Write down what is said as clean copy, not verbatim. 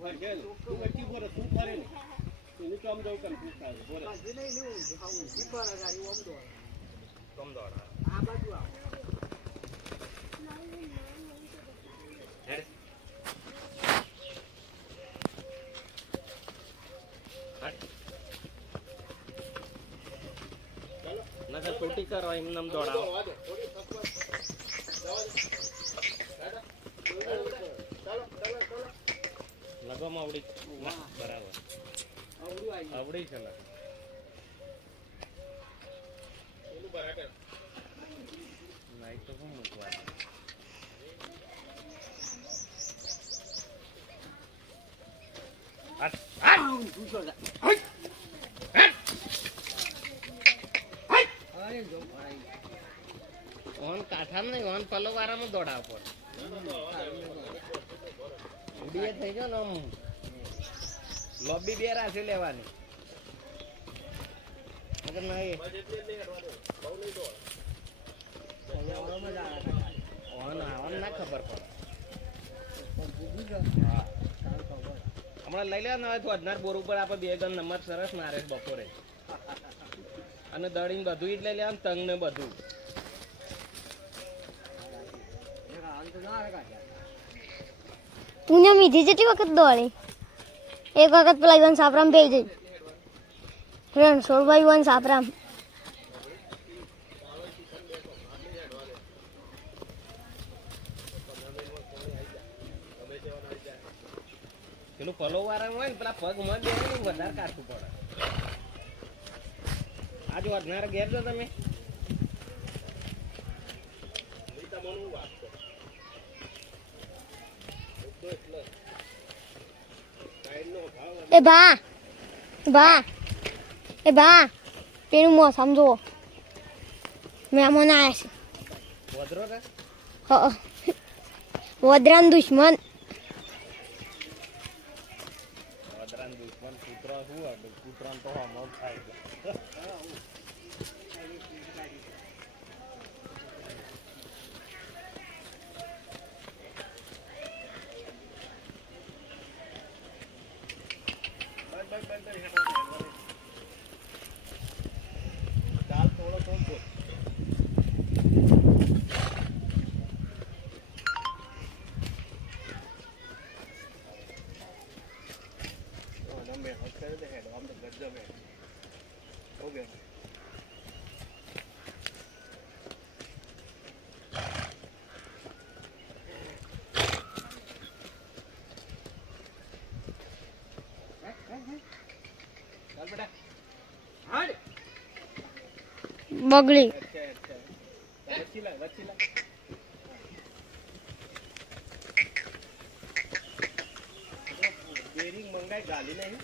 version तू गट्टी bore तू करे तुम्ही काम जाऊ कर तू काय बोर नाही नाही हाऊ दीपारा गाडी ओम दो कम दौड़ा आ बाजू आ नगर छोटी करो एमनम दौड़ाओ लगो मावड़ी बराबर आवड़ी चला एनु बराबर नहीं तो हम मुकवा हट हट ઓન કાઠામ નહીં ઓન પલો વારામાં દોડાવ પડે ઉડીએ થઈ ગયો ને આમ લોબી બે રાશે લેવાની મગર નહીં ઓન આવવાનું ના ખબર પડે હમણાં લઈ લેવાનું હોય તો 18 બોર ઉપર આપણે 2 ગન નંબર સરસ મારે બપોરે અને દળીને બધું જ લઈ લેવાનું તંગ ને બધું તું મીધી જેટલી વખત દોડી એક વખત પેલા ઈવન સાપરામ બે જઈ રણછોડભાઈ ઈવન સાપરામ પેલું પલો વાળા હોય ને પેલા પગ માં બે વધારે કાઢવું પડે આજે વધનારા ઘેર છો તમે એ બા બા એ બા પેલું મો સમજો મહેમાન આવ્યા છે વધરો કે વદરાન દુશ્મન વદરાન દુશ્મન કૂતરા શું હતું કૂતરાન તો હમો થાય दाल थोड़ा कम दो ना मैं हट कर दे हेड हम तो गजब है हो गया चल बेटा हाड બગડી વચીલા બેરિંગ મંગાઈ ગાલી નહીં